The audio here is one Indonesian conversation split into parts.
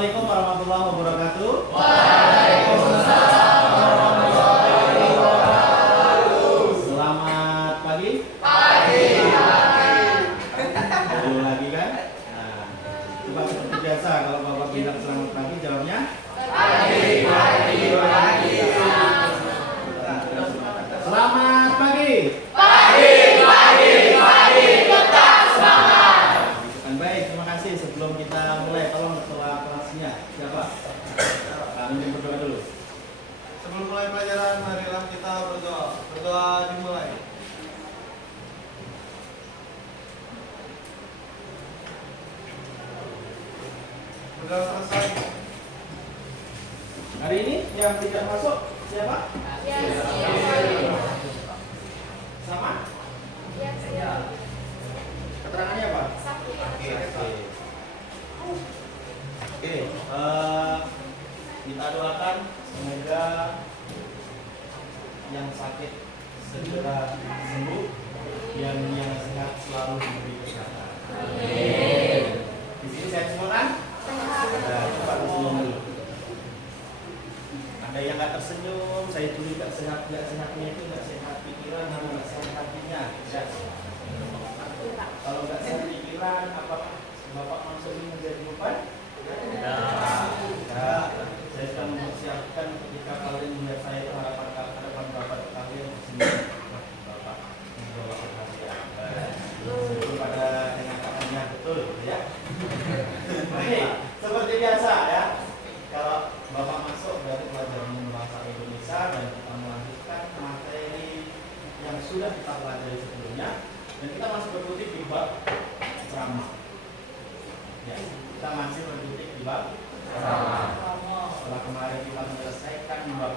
Assalamualaikum warahmatullahi wabarakatuh. Waalaikumsalam warahmatullahi wabarakatuh. Selamat pagi. Pagi. Dulu lagi kan? Nah, coba seperti biasa kalau Bapak bilang selamat pagi, jawabnya Pagi, pagi, pagi. selamat pagi. Pagi, pagi, pagi. Tetap semangat. Kan baik, terima kasih. Sebelum kita mulai, tolong ketua kelasnya siapa? Kami berdoa dulu. Sebelum mulai pelajaran, marilah kita berdoa. Berdoa dimulai. Sudah selesai. Hari ini yang tidak masuk siapa? Sama? Keterangannya apa? Oke, kita doakan semoga yang sakit segera sembuh, yang sehat selalu diberi kesehatan. Di sini sehat semua kan? Nah, coba tersenyum dulu. Ada yang nggak tersenyum, saya curiga nggak sehatnya itu nggak sehat pikiran atau nggak sehat hatinya. Ya. Kalau nggak sehat pikiran, apakah Bapak maksudnya menjadi beban? Nah, saya sudah mempersiapkan ketika kalian melihat saya itu harapan Bapak kalian di sini. Bapak membawa perhatian. Sebelum pada kenyataannya betul, ya. Baik, seperti biasa ya. Kalau Bapak masuk dari pelajaran bahasa Indonesia dan kita melanjutkan materi yang sudah kita pelajari sebelumnya, dan kita masih berkutik di bab ceramah. Ya, kita masih berkutik di bab ceramah. Setelah kemarin kita menyelesaikan bab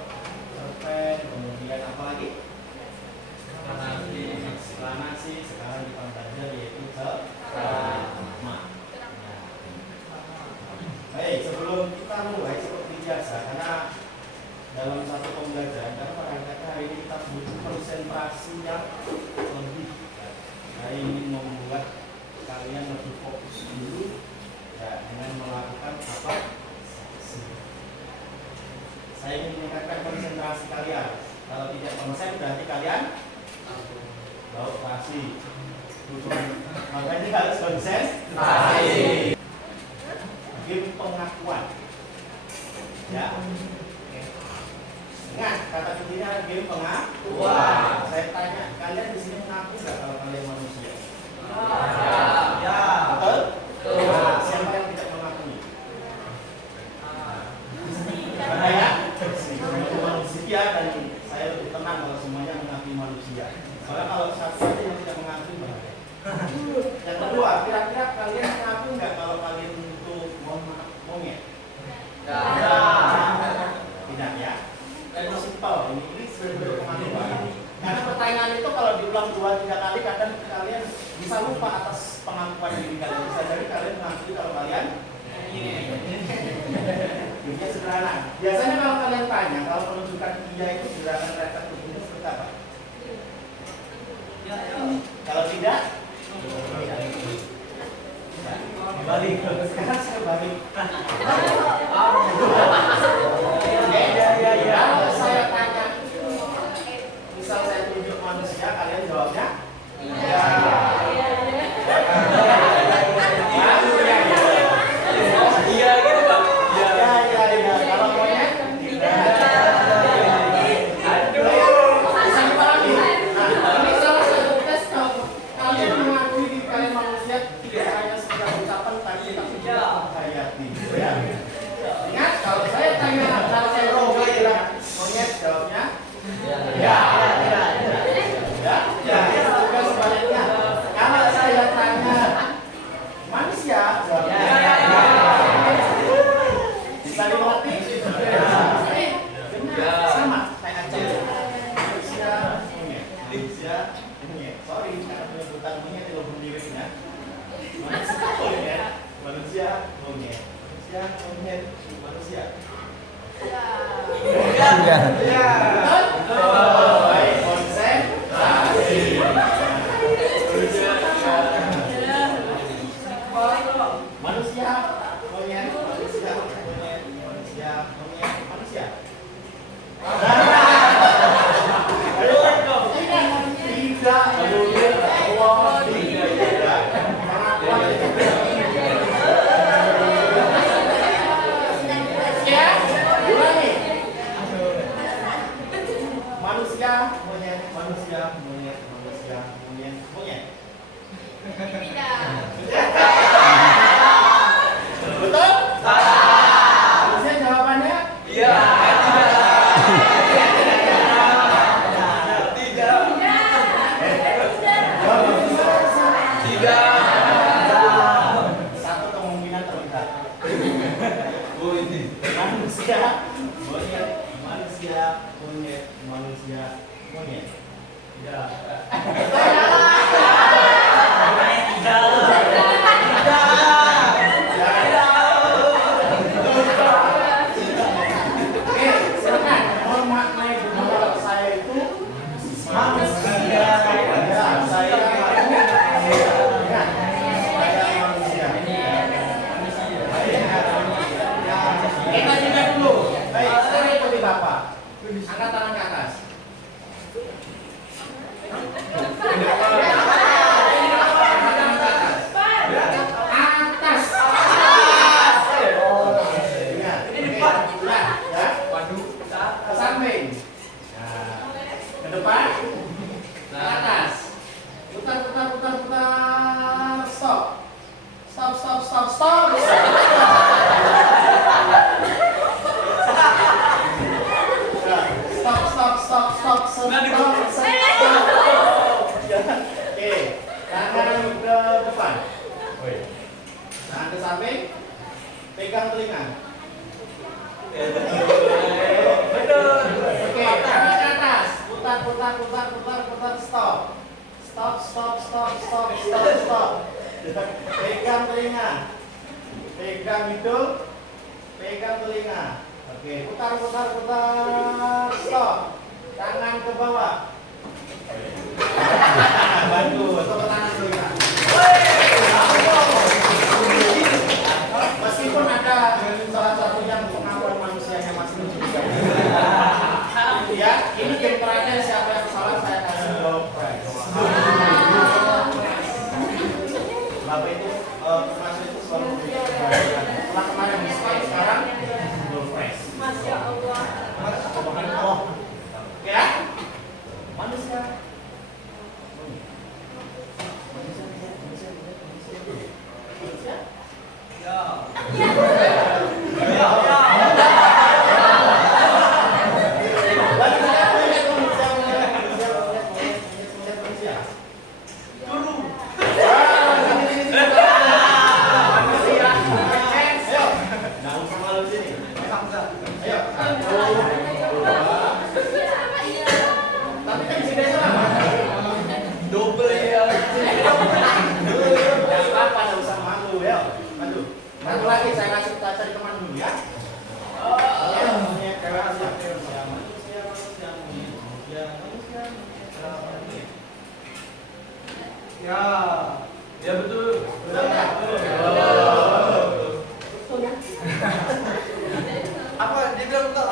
cerpen, kemudian apa lagi? Eksplanasi. Sekarang kita belajar yaitu ceramah. Baik, sebelum kita mulai seperti biasa, karena dalam satu pembelajaran, karena pada hakikatnya hari ini kita butuh konsentrasi yang lebih. Saya ingin membuat kalian lebih fokus dulu ya, dengan melakukan apa? Saya ingin meningkatkan konsentrasi kalian. Kalau tidak konsen berarti kalian bau pasti. Makanya harus konsentrasi. Game pengakuan. Ya. Ingat kata kuncinya game pengakuan. Saya tanya, kalian di sini mengaku nggak kalau kalian manusia? Ya. Betul? Nah, siapa yang tidak mengakui? Ada ya? Semuanya manusia, dan saya lebih tenang kalau semuanya mengakui manusia. Soalnya kalau satu saja yang tidak mengakui bahaya. Yang kedua, kira-kira kalian mengaku nggak kalau kalian itu monyet? Tidak ya? Itu simpel. Ini sebenarnya pengakuan. Karena pertanyaan itu kalau diulang 2-3 kali, kadang kalian bisa lupa atas pengakuan diri kalian. Bisa jadi kalian mengakui kalau kalian ini sederhana. Biasanya kalau kalian tanya, kalau menunjukkan iya itu gerakan refleks tubuhnya seperti apa? Kalau tidak, balik. Sekarang saya balik. Kalau saya tanya, misal saya tunjuk manusia, kalian jawabnya iya. Iya gitu Pak. Iya. Kalau monyet tidak. Bisa dipahami? Nah, ini salah satu tes kalau kalian mengakui diri kalian manusia tidak hanya sekedar ucapan, tapi juga menghayati. Ya. Ingat, kalau saya tanya, kalau saya roga ya monyet, jawabnya ya. Juga sebaliknya. Kalau saya tanya manusia, jawabnya ya. Bisa dimengerti? Sama kayak aceh. Manusia, monyet. Sorry, karena penyebutan monyet itu pendiriknya. Manusia, monyet. Baik, konsentrasi. Manusia, monyet, manusia. monyet manusia. Tidak, manusia, monyet, manusia, monyet, manusia, monyet, monyet. Betul? Manusia jawabannya? Iya. Satu kemungkinan terlihat. Manusia, monyet, manusia, monyet, manusia, monyet. Tidak. Oke, silakan. Mohon makna menurut saya itu manusia. Ya, saya manusia. Kita juga dulu. Baik, sekarang ikuti Bapak. Angkat tangan ke atas. Atas. Ke samping. Ke depan. Ke atas. Putar, putar, putar, putar. Stop. Stop, stop, stop, stop. Stop, stop, stop, stop, stop, stop. Oke, tangan ke depan. Tangan ke samping. Pegang telinga. Oke, tangan ke atas. Putar, putar, putar, putar, putar. Stop. Stop, stop, stop, stop, stop, stop. Pegang telinga. Pegang hidung. Pegang telinga. Oke, putar, putar, putar. Stop. Tangan ke bawah. Bantu, tepuk tangan dulu ya. Meskipun ada salah satu yang pengakuan manusianya masih mencurigakan. Ya, ini game terakhir, siapa yang salah saya kasih door prize. Bapak itu masuk itu selalu memberikan. Setelah kemarin diskon, sekarang door prize. Masya Allah. Oh, ya, manusia. Satu lagi saya kasih cari teman dulu ya. Ya betul. Apa dia bilang betul?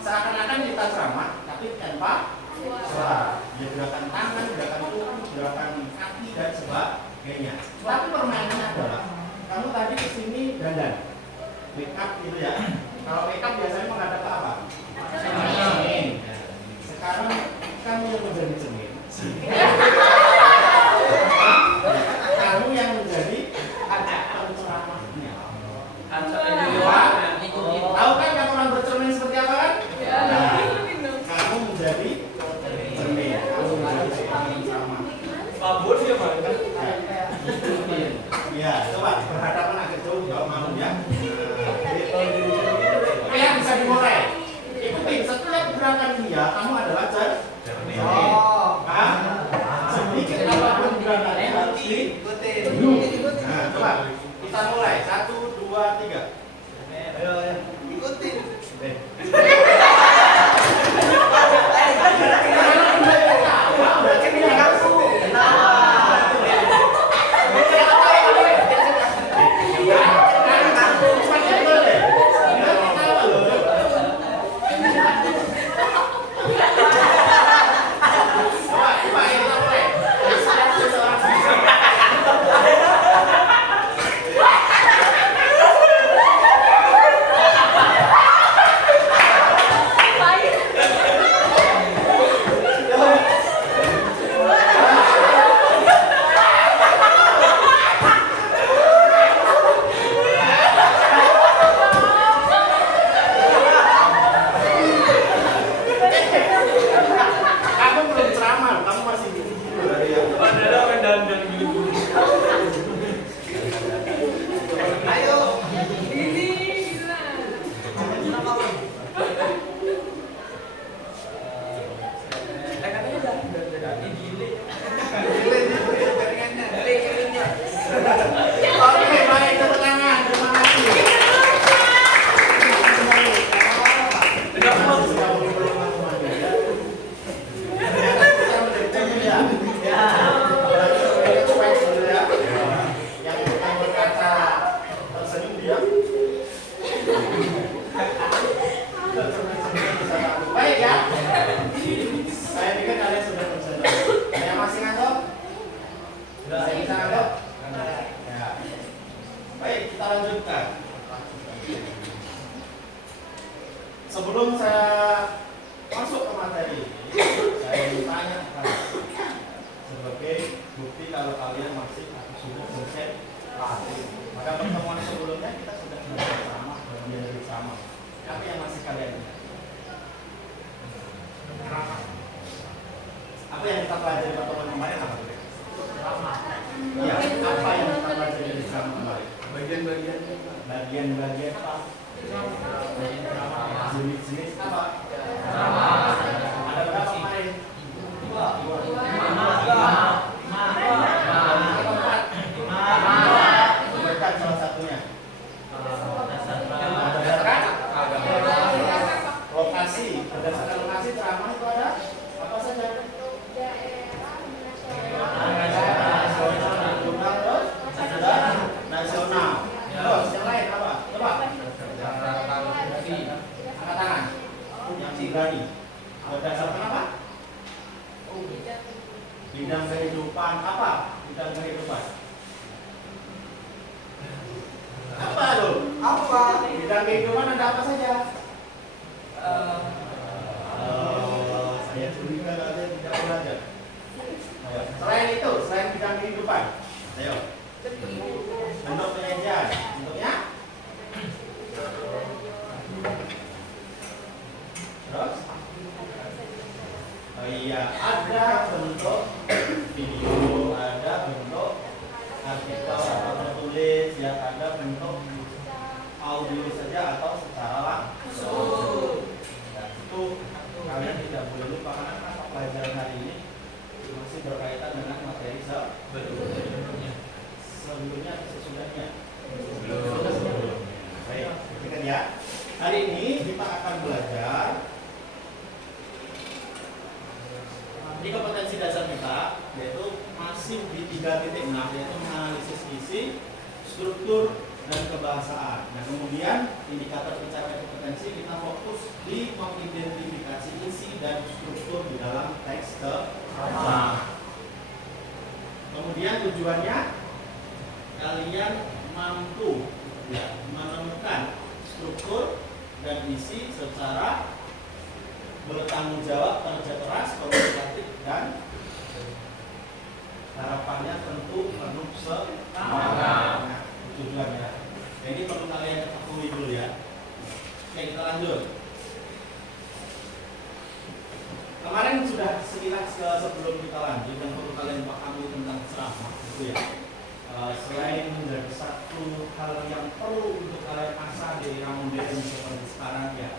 Seakan-akan kita ceramah, tapi tanpa suara. Ya, gerakan tangan, gerakan tubuh, gerakan kaki dan sebagainya. Tapi permainannya adalah kamu tadi kesini dandan, make up gitu ya. Kalau make up biasanya menghadap ke apa? Cermin. Sekarang kamu yang menjadi cermin. Kamu yang menjadi penceramahnya. Tahu kan aturan bercermin seperti apa kan? Nah, kamu menjadi cermin, kamu menjadi penceramah. Babon dia mana? Ya. Ya, coba berhadapan agak jauh kalau malu ya. Oke, ya, bisa dimulai. Ikuti setiap gerakan dia, kamu adalah cermin. Ah, sedikit apapun gerakannya harus diikuti. Nah, coba kita mulai. 1, 2, 3. Ayo, ikutin. Kamu belum ceramah, kamu masih gitu-gitu dari yang ayo. Oke, baik, tepuk tangan. Terima kasih. Yang berkata tersenyum diam. Baik ya. Saya pikir kalian sudah tersenyum. Yang masih ngantuk? Saya bisa ngantuk? Ya. Baik, kita lanjutkan. Sebelum saya masuk ke materi ini, saya ingin tanya sebagai bukti kalau kalian masih atau sudah konsentrasi. Maka pertemuan sebelumnya kita sudah belajar sama dan belajar sama. Apa yang masih kalian ingat? Apa yang kita pelajari pertemuan kemarin apa? Iya, apa yang kita pelajari di drama kemarin? Bagian-bagian apa? Jenis-jenis apa? Ada berapa kemarin? 5. Berdasarkan salah satunya. Berdasarkan lokasi. Berdasarkan lokasi ceramah itu ada apa saja? Nasional. Terus yang lain apa? Coba. Angkat tangan. Yang berani. Berdasarkan apa? Bidang kehidupan apa? Bidang kehidupan. Apa lo? Apa? Bidang kehidupan ada apa saja? Saya curiga kalian tidak belajar. Ayo. Selain itu, selain bidang kehidupan, ayo. Bentuk penyajian, bentuknya? Terus? Oh iya, ada bentuk video, ada bentuk artikel atau tertulis, ya ada bentuk audio saja atau secara langsung. Nah, itu kalian tidak boleh lupa karena pelajaran hari ini masih berkaitan dengan materi sebelumnya. Sebelumnya atau sesudahnya? Sebelumnya. Baik, perhatikan ya. Hari ini kita akan belajar di kompetensi dasar kita, yaitu masih di 3.6, yaitu menganalisis isi, struktur, dan kebahasaan. Nah, kemudian indikator pencapaian kompetensi kita fokus di mengidentifikasi isi dan struktur di dalam teks ceramah. Kemudian tujuannya kalian mampu ya, menemukan struktur dan isi secara bertanggung jawab, kerja keras, komunikatif, dan harapannya tentu penuh semangat. Nah, tujuannya. Ini perlu kalian ketahui dulu ya. Oke, kita lanjut. Kemarin sudah sekilas sebelum kita lanjut dan perlu kalian pahami tentang ceramah itu ya. Selain menjadi satu hal yang perlu untuk kalian asah di era modern seperti sekarang ya.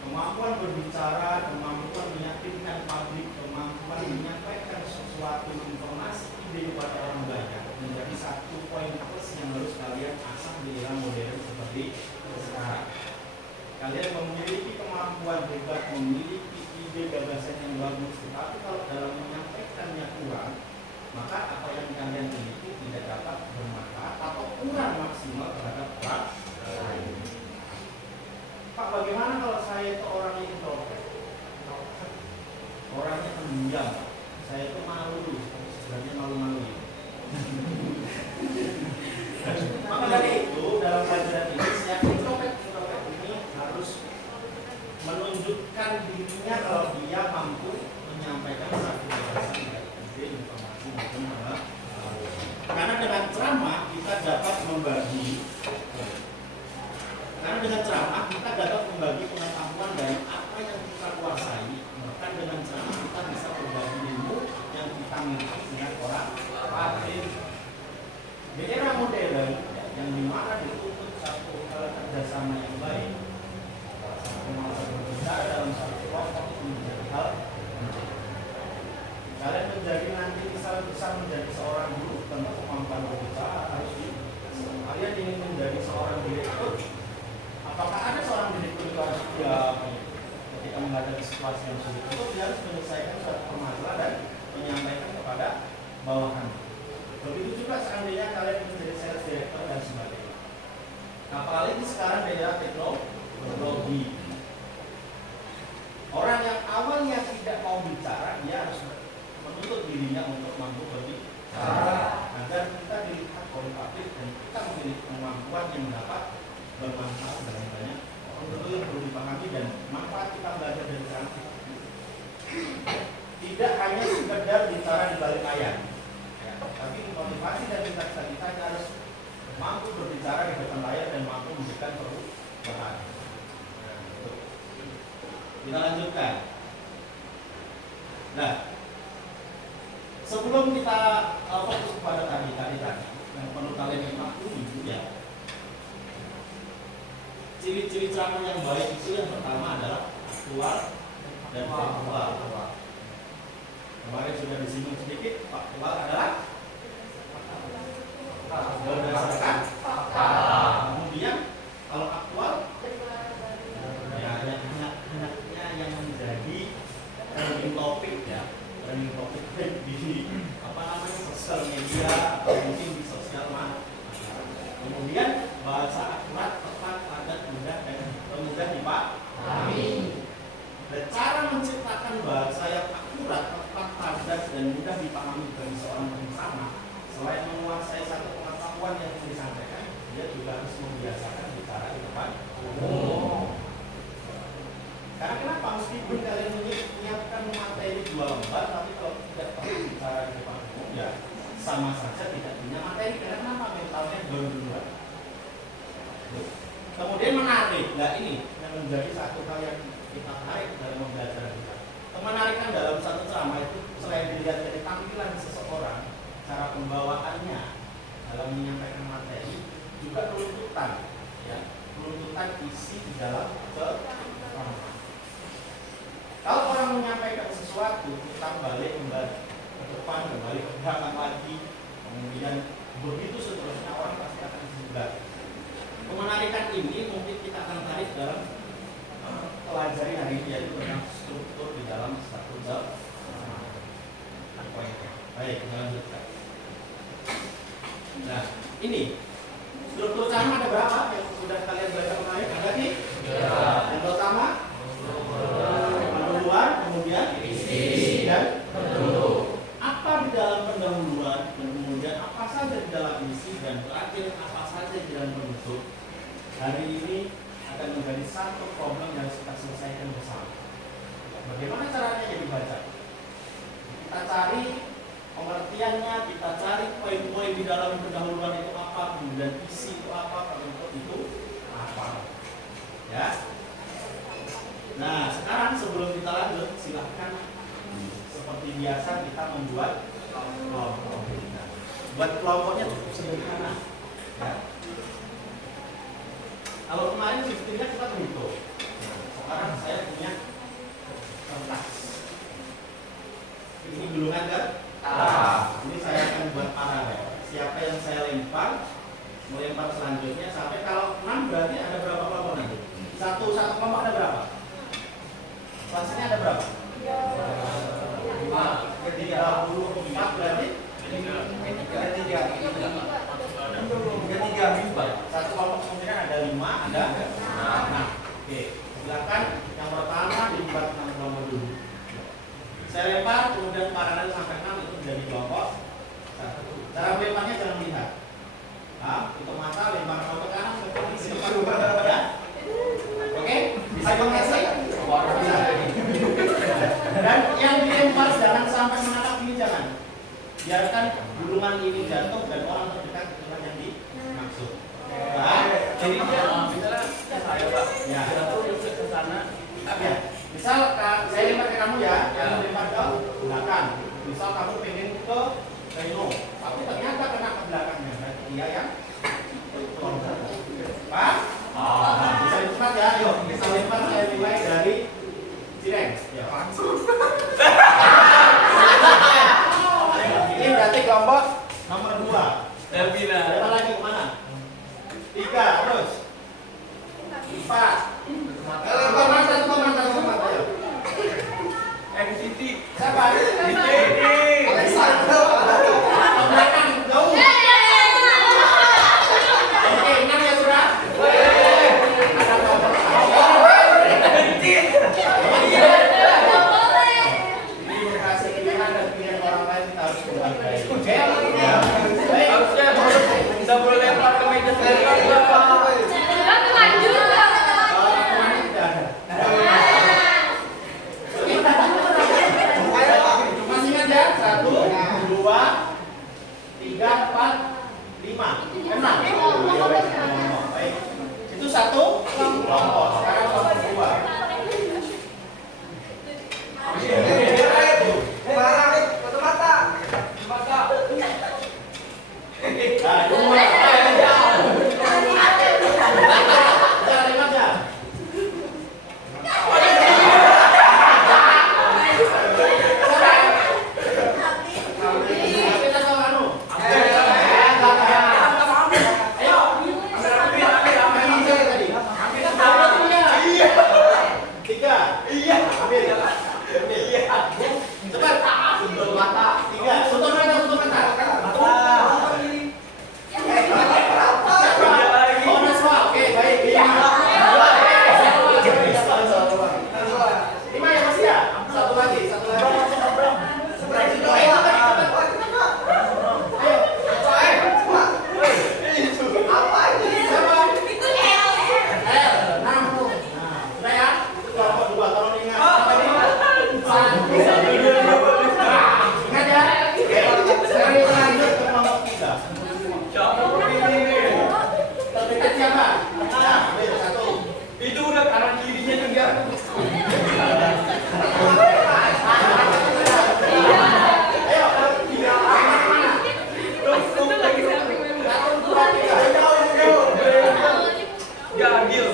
Kemampuan berbicara, kemampuan meyakinkan publik, kemampuan menyampaikan sesuatu informasi ide kepada orang banyak menjadi satu poin plus yang harus kalian asah di era modern seperti sekarang. Kalian memiliki kemampuan hebat, memiliki ide gagasan yang bagus, tetapi kalau dalam menyampaikannya kurang, maka apa yang kalian miliki tidak dapat bermanfaat atau kurang maksimal terhadap orang lain. Pak, bagaimana kalau saya itu orangnya introvert? Orangnya pendiam, Pak. Saya itu malu, tapi sebenarnya malu-malu. Maka dari itu dalam pelajaran ini yang introvert ini harus menunjukkan dirinya kalau dia mampu menyampaikan satu gagasan baik ide, informasi maupun hal. Karena dengan ceramah kita dapat membagi pengetahuan dari apa yang kita kuasai. Bahkan dengan ceramah kita bisa berbagi ilmu yang kita miliki dengan orang lain. Di era modern yang dimana dituntut satu kerjasama yang baik, satu kemampuan berbicara dalam satu kelompok itu menjadi hal penting. Kalian menjadi nanti misal bisa menjadi seorang guru, tentu kemampuan berbicara harus di. Kalian ingin menjadi seorang direktur, apakah ada seorang direktur itu harus diam ketika menghadapi situasi yang sulit? Itu dia harus menyelesaikan suatu permasalahan dan menyampaikan kepada bawahan. Begitu juga seandainya kalian menjadi sales director dan sebagainya. Apalagi sekarang di era teknologi. Orang yang awalnya tidak mau bicara, dia harus menuntut dirinya untuk mampu berbicara agar kita dilihat oleh publik dan kita memiliki kemampuan yang dapat bermanfaat dalam banyak orang. Tentu yang perlu dipahami dan manfaat kita belajar dari sana tidak hanya sekedar bicara di balik layar, ya, tapi motivasi dan cita-cita kita harus mampu berbicara di depan layar dan mampu memberikan perubahan. Kita lanjutkan. Nah, sebelum kita fokus kepada tadi yang perlu kalian maklumi ya. Ciri-ciri ceramah yang baik itu yang pertama adalah aktual dan faktual. Kemarin sudah disinggung sedikit, faktual adalah berdasarkan fakta. Kemudian kalau aktual ya enaknya yang menjadi trending topik ya, trending topik di apa namanya sosial media atau mungkin di sosial media. Kemudian bahasa akurat, tepat, padat, mudah dipahami. Dan cara menciptakan bahasa yang akurat, tepat, padat, dan mudah dipahami bagi seorang penceramah, selain menguasai satu pengetahuan yang disampaikan, dia juga harus membiasakan bicara di depan umum. Karena kenapa? Meskipun kalian menyiapkan materi 2 lembar, tapi kalau tidak perlu bicara di depan umum, ya sama saja tidak punya materi. Karena kenapa? Mentalnya baru duluan. Kemudian menarik. Nah ini yang menjadi satu hal yang kita tarik dalam pembelajaran kita. Kemenarikan dalam satu ceramah itu selain dilihat dari tampilan seseorang, cara pembawaannya dalam menyampaikan materi, juga penuntutan, ya, penuntutan isi di dalam ceramah. Kalau orang menyampaikan sesuatu, kita balik kembali ke depan, kembali ke belakang lagi, kemudian begitu seterusnya orang pasti akan terlibat. Kemenarikan ini mungkin kita akan tarik dalam pelajari hari ini, yaitu tentang struktur di dalam satu ceramah. Baik, kita lanjutkan. Nah, ini struktur ceramah ada berapa yang sudah kalian belajar kemarin? Ada nih? Yang pertama, pendahuluan, kemudian isi dan penutup. Apa di dalam pendahuluan, kemudian apa saja di dalam isi, dan terakhir apa saja di dalam penutup? Hari ini akan menjadi satu problem yang harus kita selesaikan bersama. Bagaimana caranya jadi baca? Kita cari pengertiannya, kita cari poin-poin di dalam pendahuluan itu apa, kemudian isi itu apa, penutup itu apa. Ya. Nah, sekarang sebelum kita lanjut, silahkan seperti biasa kita membuat kelompok. Buat kelompoknya cukup sederhana. melempar selanjutnya sampai kalau 6 berarti ada berapa kelompok nanti? Satu kelompok ada berapa? Kelasnya ada berapa? 34 berarti? Satu kelompok kemungkinan ada 5, ada 6. Oke, silakan yang pertama dibuat 6 kelompok dulu. Saya lempar, kemudian paralel sampai 6 itu menjadi kelompok 1. Cara melemparnya jangan melihat. Untuk mata lempar ke kanan, ke kiri, ya. Oke, bisa mengesek. Dan yang dilempar jangan sampai menatap ini, jangan. Biarkan gulungan ini jatuh dan orang terdekat itulah yang dimaksud. Jadi dia misalnya saya Pak, Ya. jatuh ke sana. Ya. Misal saya lempar ke kamu ya, kamu lempar ke belakang. Misal kamu pengen ke Reno, tapi ternyata kena ke belakangnya. Berarti dia yang Pak? Bisa cepat ya, yuk. Bisa lempar saya mulai dari Cireng. Ya. Ini berarti kelompok nomor 2. Davina. Berapa lagi kemana? 3, terus 4. Lempar mata. Ayo. NCT. Siapa? NCT. Belakang, jauh. Oke, 6 ya sudah. Ada kelompok. Ini berhasil pilihan dan pilihan orang lain kita harus menghargai. Oke? Baik. Harusnya bisa boleh lempar ke meja sendiri Pak. Temannya tidak ada. Masih ingat ya? 1, 2, 3, 4, 5, 6. Baik. Itu satu kelompok. Sekarang kelompok 2. Nah, 2. Jangan lewat ya. Itu udah kanan kirinya juga. Gagil.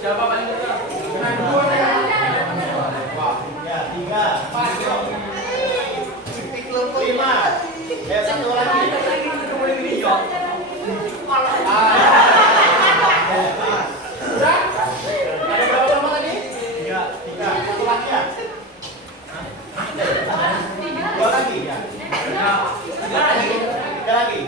Siapa paling besar? Satu lagi. Sudah? Ada berapa kelompok tadi? 3. Satu lagi ya? 2 lagi ya? 3 lagi.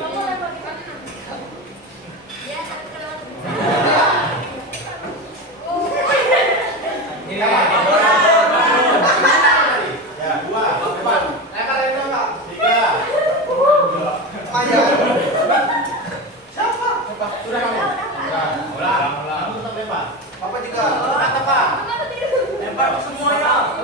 Ya, 2. Depan. 3. Sudah kamu? Ulang. Kamu tetap lempar. Papa juga. Kata Pak. Lempar semuanya.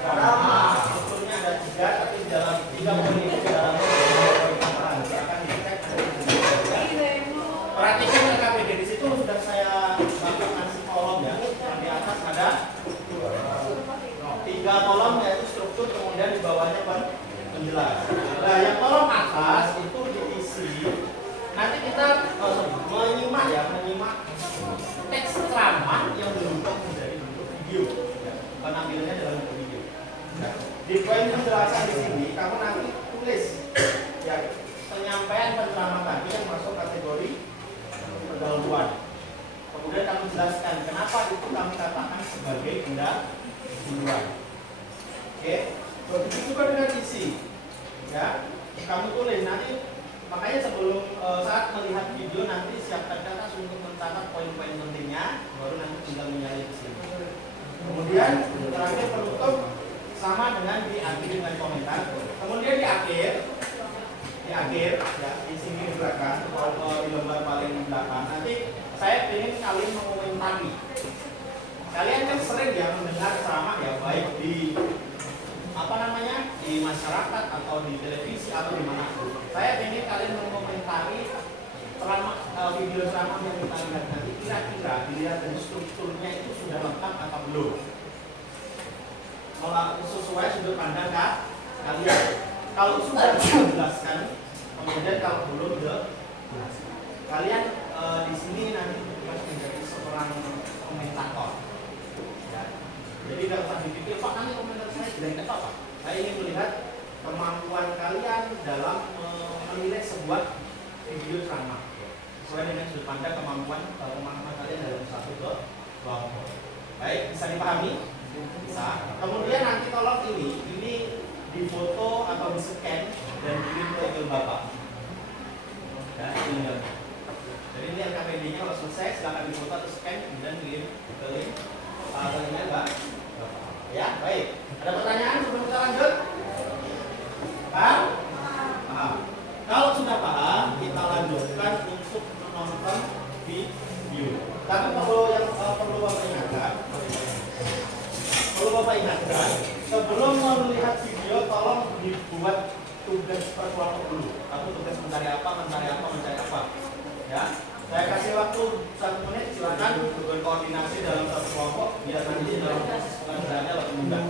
Karena strukturnya ada 3, tapi di dalam 3 poin itu di dalamnya ada poin tambahan. Silakan dicek. Perhatikan LKPD di situ sudah saya bagikan si kolom ya. Yang di atas ada 3 kolom yaitu struktur, kemudian di bawahnya penjelas. Nah, yang kolom atas itu diisi. Nanti kita menyimak teks ceramah yang berbentuk menjadi bentuk video. Ya, penampilannya dalam bentuk video. Nah, di poin penjelasan di sini kamu nanti tulis ya penyampaian penceramah tadi yang masuk kategori pendahuluan. Kemudian kamu jelaskan kenapa itu kami katakan sebagai pendahuluan. Oke, begitu juga dengan isi. Ya, kamu tulis nanti. Makanya sebelum saat melihat video nanti siapkan kertas untuk mencatat poin-poin pentingnya, baru nanti tinggal menyalin di sini. Kemudian terakhir penutup sama dengan diakhiri dengan komentar. Kemudian di akhir ya di sini di belakang atau di lembar paling belakang nanti saya ingin kalian mengomentari. Kalian kan sering ya mendengar ceramah ya baik di di masyarakat atau di televisi atau di mana. Saya ingin kalian mengomentari video ceramah yang kita lihat nanti kira-kira dilihat dari strukturnya itu sudah lengkap atau belum, sesuai sudut pandang kalian. Kalau sudah dijelaskan, kemudian kalau belum jelaskan, kalian di sini nanti harus menjadi seorang komentator. Ya. Jadi tidak usah dipikir Pak nanti komentar saya jelek apa. Saya ingin melihat kemampuan kalian dalam menilai sebuah video ceramah sesuai dengan sudut pandang kemampuan kalian dalam satu kelompok. Baik, bisa dipahami? Bisa. Kemudian nanti tolong ini difoto atau di scan dan kirim ke email Bapak. Ya, email. Jadi ini LKPD-nya kalau selesai silakan difoto atau scan kemudian kirim ke email Bapak. Ya, baik. Ada pertanyaan sebelum kita lanjut? Paham? Paham. Kalau sudah paham, kita lanjutkan untuk menonton video. Tapi perlu Bapak ingatkan, sebelum melihat video, tolong dibuat tugas per kelompok dulu. Atau tugas mencari apa. Ya, saya kasih waktu 1 menit, silakan berkoordinasi dalam satu kelompok biar nanti dalam proses pengerjaannya lebih mudah.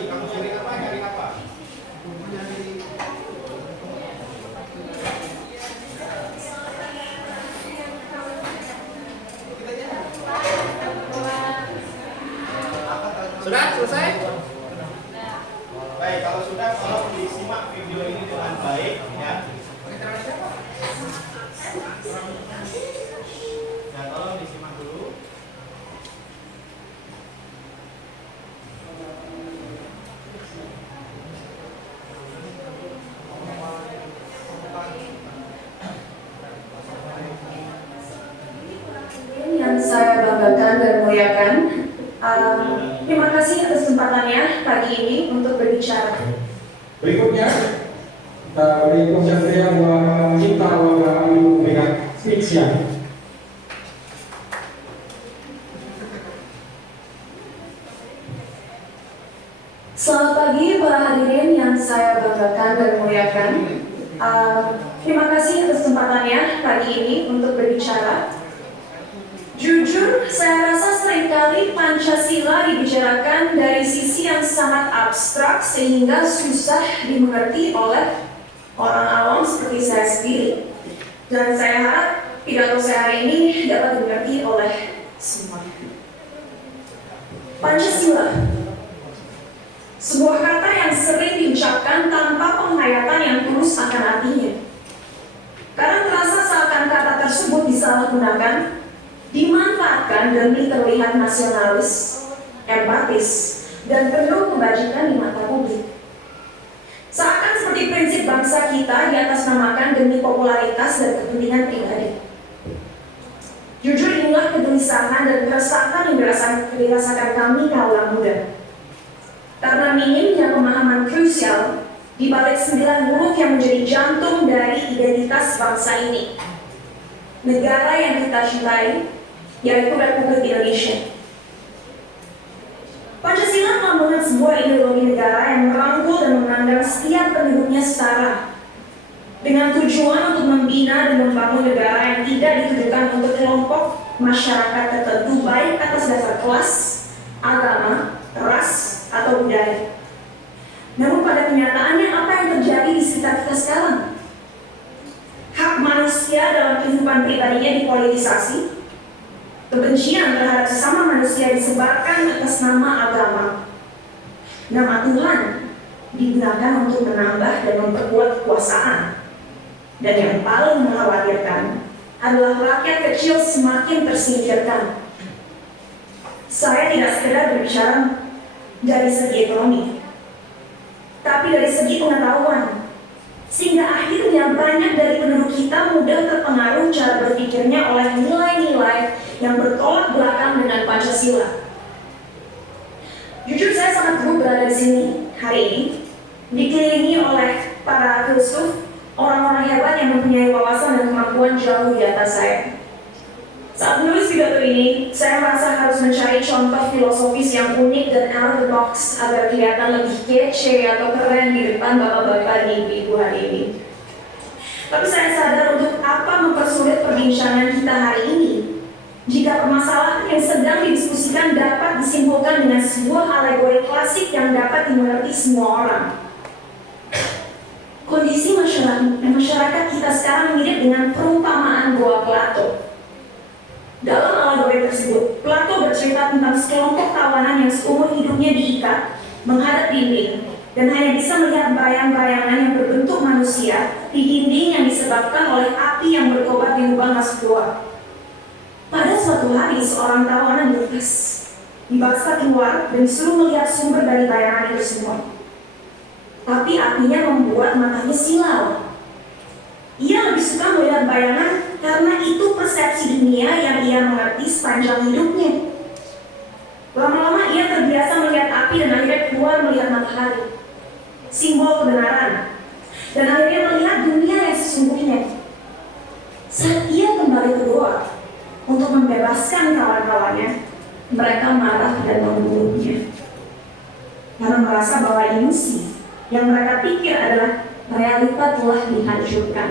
Kamu nyari apa? Sudah selesai? Baik, kalau sudah tolong disimak video ini dengan baik ya. Ya, tolong disimak dulu. Yang saya banggakan dan muliakan, terima kasih atas kesempatannya pagi ini untuk berbicara. Berikutnya dari Konservia Cinta Warga Ayu Mega Fiction. Selamat pagi para hadirin yang saya banggakan dan muliakan. Terima kasih atas kesempatannya pagi ini untuk berbicara. Jujur, saya rasa seringkali Pancasila dibicarakan dari sisi yang sangat abstrak sehingga susah dimengerti oleh orang awam seperti saya sendiri. Dan saya harap pidato saya hari ini dapat dimengerti oleh semua. Pancasila, sebuah kata yang sering diucapkan tanpa penghayatan yang tulus akan artinya. Karena terasa seakan kata tersebut disalahgunakan, dimanfaatkan demi terlihat nasionalis, empatis, dan penuh kebajikan di mata publik. Seakan seperti prinsip bangsa kita diatasnamakan demi kepentingan pribadi. Jujur inilah kegelisahan dan keresahan yang dirasakan kami kaula muda. Karena minimnya pemahaman krusial di balik 9 huruf yang menjadi jantung dari identitas bangsa ini. Negara yang kita cintai, yaitu Republik Indonesia. Pancasila merupakan sebuah ideologi negara yang merangkul dan memandang setiap penduduknya setara, dengan tujuan untuk membina dan membangun negara yang tidak ditujukan untuk kelompok masyarakat tertentu baik atas dasar kelas, agama, ras, atau budaya. Namun pada kenyataannya apa yang terjadi di sekitar kita sekarang? Hak manusia dalam kehidupan pribadinya dipolitisasi, kebencian terhadap sesama manusia disebarkan atas nama agama. Nama Tuhan digunakan untuk menambah dan memperkuat kekuasaan. Dan yang paling mengkhawatirkan adalah rakyat kecil semakin tersingkirkan. Saya tidak sekedar berbicara dari segi ekonomi, tapi dari segi pengetahuan. Sehingga akhirnya banyak dari penduduk kita mudah terpengaruh cara berpikirnya oleh nilai-nilai yang bertolak belakang dengan Pancasila. Jujur saya sangat teguh berada di sini hari ini, dikelilingi oleh para filsuf, orang-orang hebat yang mempunyai wawasan dan kemampuan jauh di atas saya. Saat menulis pidato ini, saya merasa harus mencari contoh filosofis yang unik dan out of the box agar kelihatan lebih kece atau keren di depan bapak-bapak dan ibu-ibu hari ini. Tapi saya sadar untuk apa mempersulit perbincangan kita hari ini, jika permasalahan yang sedang didiskusikan dapat disimpulkan dengan sebuah alegori klasik yang dapat dimengerti semua orang. Kondisi masyarakat kita sekarang mirip dengan perumpamaan Goa Plato. Dalam alegori tersebut, Plato bercerita tentang sekelompok tawanan yang seumur hidupnya diikat, menghadap dinding, dan hanya bisa melihat bayang-bayangan yang berbentuk manusia di dinding yang disebabkan oleh api yang berkobar di lubang masuk goa. Pada suatu hari, seorang tawanan dilepas, dibaksa keluar dan disuruh melihat sumber dari bayangan itu semua. Tapi apinya membuat matanya silau. Ia lebih suka melihat bayangan karena itu persepsi dunia yang ia mengerti sepanjang hidupnya. Lama-lama ia terbiasa melihat api dan akhirnya keluar melihat matahari, simbol kebenaran, dan akhirnya melihat dunia yang sesungguhnya. Saat ia kembali ke goa untuk membebaskan kawan-kawannya, mereka marah dan membunuhnya karena merasa bahwa ilusi yang mereka pikir adalah realita telah dihancurkan.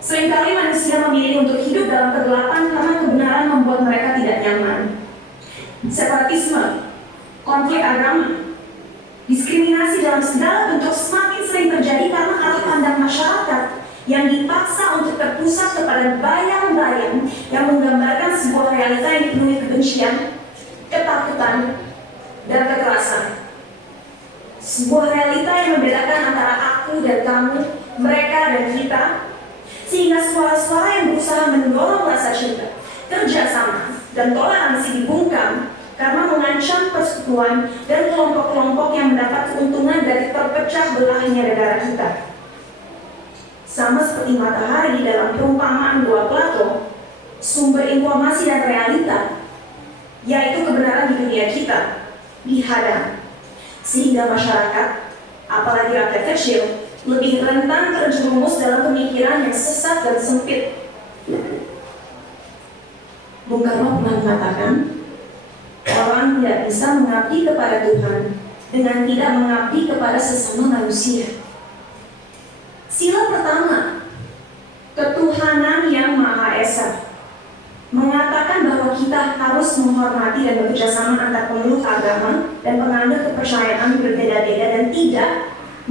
Seringkali manusia memilih untuk hidup dalam kegelapan karena kebenaran membuat mereka tidak nyaman. Separatisme, konflik agama, diskriminasi dalam segala bentuk semakin sering terjadi karena arah pandang masyarakat yang dipaksa untuk terpusat kepada bayang-bayang yang menggambarkan sebuah realita yang dipenuhi kebencian, ketakutan, dan kekerasan. Sebuah realita yang membedakan antara aku dan kamu, mereka dan kita, sehingga suara-suara yang berusaha mendorong rasa cinta, kerjasama, dan toleransi dibungkam karena mengancam persekutuan dan kelompok-kelompok yang mendapat keuntungan dari terpecah belahnya negara kita. Sama seperti matahari dalam perumpamaan Goa Plato, sumber informasi dan realita, yaitu kebenaran di dunia kita, dihadang. Sehingga masyarakat, apalagi rakyat kecil, lebih rentan terjerumus dalam pemikiran yang sesat dan sempit. Bung Karno pernah mengatakan, orang tidak bisa mengabdi kepada Tuhan dengan tidak mengabdi kepada sesama manusia. Sila pertama, ketuhanan yang Maha Esa, mengatakan bahwa kita harus menghormati dan bekerjasama antar pemeluk agama dan penganut kepercayaan berbeda-beda dan tidak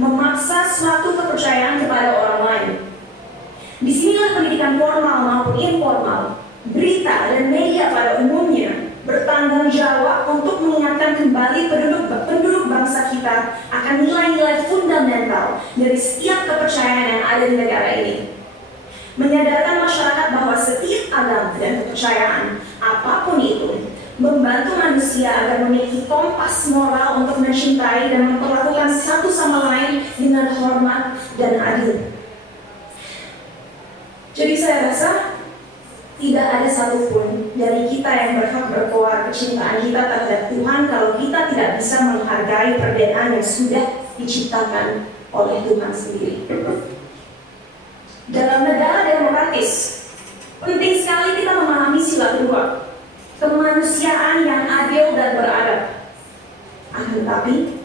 memaksa suatu kepercayaan kepada orang lain. Disinilah pendidikan formal maupun informal, berita dan media pada umumnya bertanggung jawab untuk mengingatkan kembali penduduk bangsa kita akan nilai-nilai fundamental dari setiap kepercayaan yang ada di negara ini. Menyadarkan masyarakat bahwa setiap agama dan kepercayaan, apapun itu, membantu manusia agar memiliki kompas moral untuk mencintai dan memperlakukan satu sama lain dengan hormat dan adil. tidak ada satupun dari kita yang berhak berkoar kecintaan kita terhadap Tuhan kalau kita tidak bisa menghargai perbedaan yang sudah diciptakan oleh Tuhan sendiri. Dalam negara demokratis, penting sekali kita memahami sila kedua, kemanusiaan yang adil dan beradab. Akan tetapi,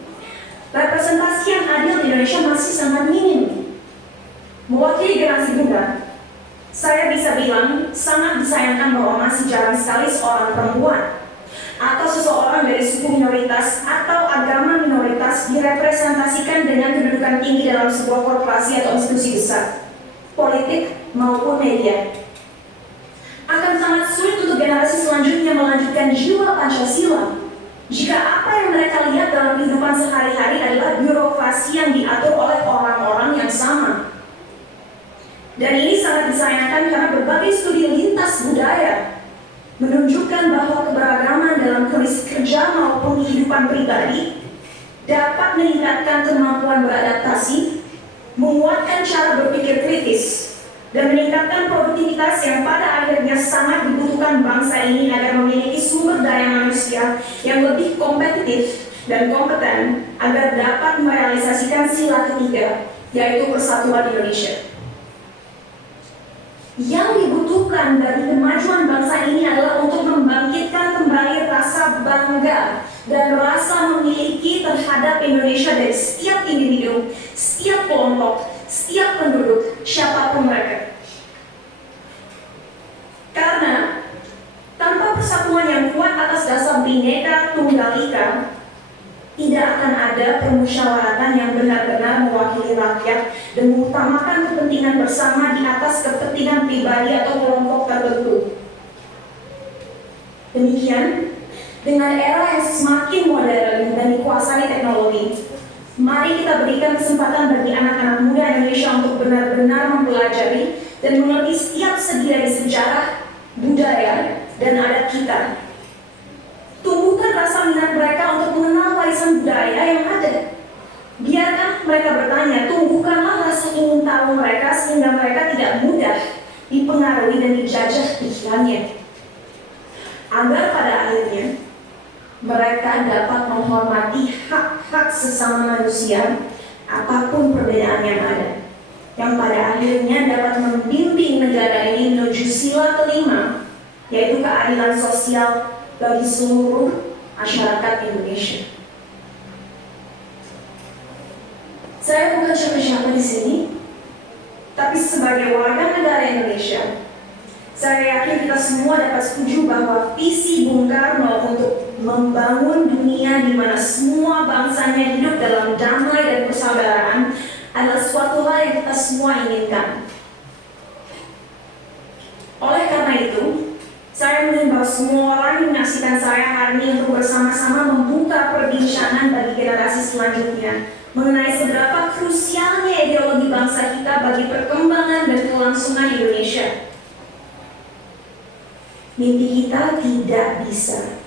representasi yang adil di Indonesia masih sangat minim. Mewakili generasi muda, saya bisa bilang sangat disayangkan bahwa masih jarang sekali seorang perempuan atau seseorang dari suku minoritas atau agama minoritas direpresentasikan dengan kedudukan tinggi dalam sebuah korporasi atau institusi besar, politik maupun media. Akan sangat sulit untuk generasi selanjutnya melanjutkan jiwa Pancasila jika apa yang mereka lihat dalam kehidupan sehari-hari adalah birokrasi yang diatur oleh orang-orang yang sama. Dan ini sangat disayangkan karena berbagai studi lintas budaya menunjukkan bahwa keberagaman dalam kondisi kerja maupun kehidupan pribadi dapat meningkatkan kemampuan beradaptasi, menguatkan cara berpikir kritis, dan meningkatkan produktivitas yang pada akhirnya sangat dibutuhkan bangsa ini agar memiliki sumber daya manusia yang lebih kompetitif dan kompeten agar dapat merealisasikan sila ketiga, yaitu persatuan Indonesia. Yang dibutuhkan bagi kemajuan bangsa ini adalah untuk membangkitkan kembali rasa bangga dan rasa memiliki terhadap Indonesia dari setiap individu, setiap kelompok, setiap penduduk, siapapun mereka. Karena tanpa persatuan yang kuat atas dasar Bhinneka Tunggal Ika, tidak akan ada permusyawaratan yang benar-benar mewakili rakyat dan mengutamakan kepentingan bersama di atas kepentingan pribadi atau kelompok tertentu. Demikian, dengan era yang semakin modern dan dikuasai teknologi, mari kita berikan kesempatan bagi anak-anak muda Indonesia untuk benar-benar mempelajari dan mengerti setiap segi dari sejarah, budaya, dan adat kita. Tumbuhkan rasa minat mereka untuk mengenal warisan budaya yang ada. Biarkan mereka bertanya, tumbuhkanlah rasa ingin tahu mereka sehingga mereka tidak mudah dipengaruhi dan dijajah pikirannya. Agar pada akhirnya mereka dapat menghormati hak-hak sesama manusia apapun perbedaan yang ada, yang pada akhirnya dapat membimbing negara ini menuju sila kelima, yaitu keadilan sosial bagi seluruh masyarakat Indonesia. Saya bukan siapa-siapa di sini, tapi sebagai warga negara Indonesia, saya yakin kita semua dapat setuju bahwa visi Bung Karno untuk membangun dunia di mana semua bangsanya hidup dalam damai dan persaudaraan adalah suatu hal yang kita semua inginkan. Oleh karena itu, saya mengimbau semua orang yang menyaksikan saya hari ini untuk bersama-sama membuka perbincangan bagi generasi selanjutnya mengenai seberapa krusialnya ideologi bangsa kita bagi perkembangan dan kelangsungan Indonesia. Mimpi kita tidak bisa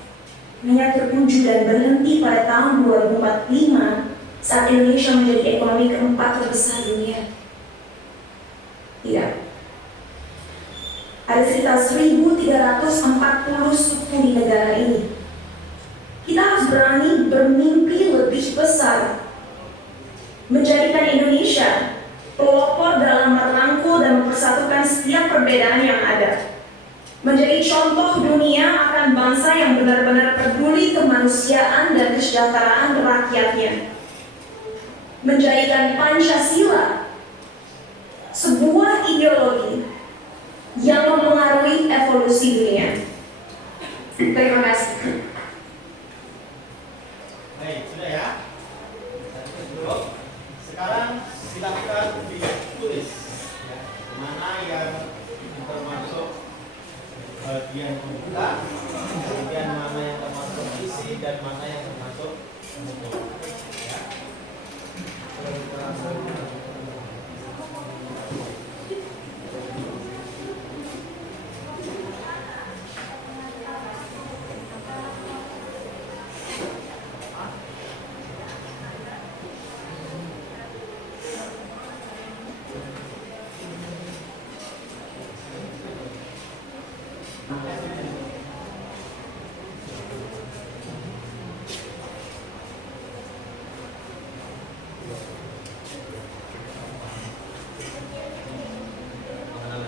hanya terwujud dan berhenti pada tahun 2045 saat Indonesia menjadi ekonomi keempat terbesar dunia. Tidak. Ada sekitar 1.340 suku di negara ini. Kita harus berani bermimpi lebih besar, menjadikan Indonesia pelopor dalam merangkul dan mempersatukan setiap perbedaan yang ada, menjadi contoh dunia akan bangsa yang benar-benar peduli kemanusiaan dan kesejahteraan rakyatnya, menjadikan Pancasila sebuah ideologi yang mempengaruhi evolusi dunia. Terima kasih. Baik, sudah ya. Dulu. Sekarang silakan ditulis ya, mana yang termasuk bagian pembuka, kemudian mana yang termasuk isi dan mana yang termasuk penutup. Ya. Pengenalan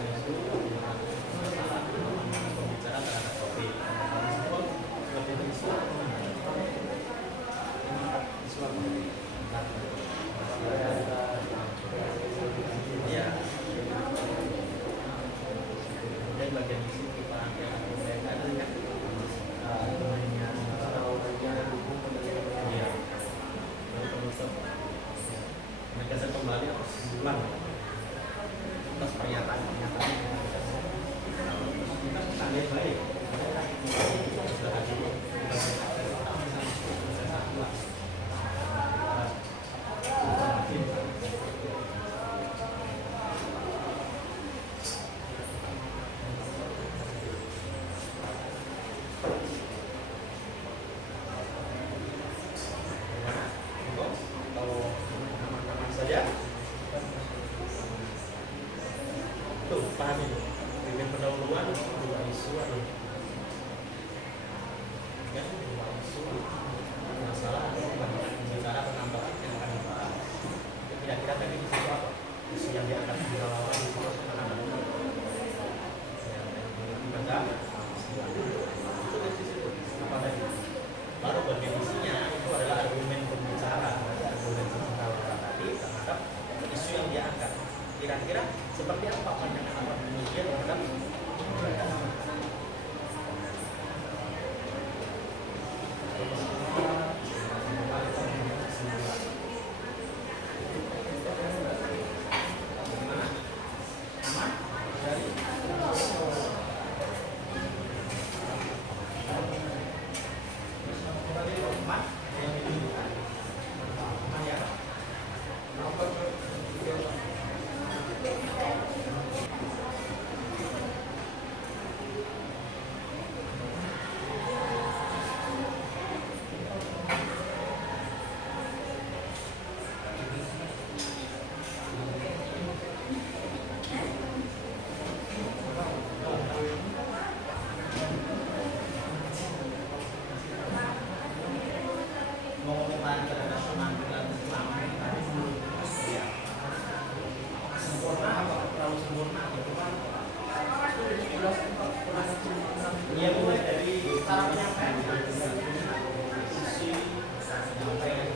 isu, pembicara terhadap topik. Seperti itu isu. Isu apa? Ya. Kemudian bagian isu kita yang ada kan domainnya iya. Lalu penutup. Menegaskan kembali atau kesimpulan atas pernyataan-pernyataan kita sangat baik. Sudah ada dulu. Kalau aman-aman saja, tuh paham itu. Bikin pendahuluan dua isu atau kan dua isu masalah bicara tentang topik yang akan dibahas. Kira-kira tadi isu apa? Isu yang diangkat di lawan itu akan ada. Dibaca itu dari situ apa tadi? Baru bagian isinya itu adalah argumen pembicara, argumen pembicara tadi terhadap isu yang diangkat. Kira-kira seperti apa pandangan apa kemudian terhadap mengumumkan internasional dan sempurna apa terlalu sempurna gitu kan? Dia mulai dari cara penyampaian sisi penyampaian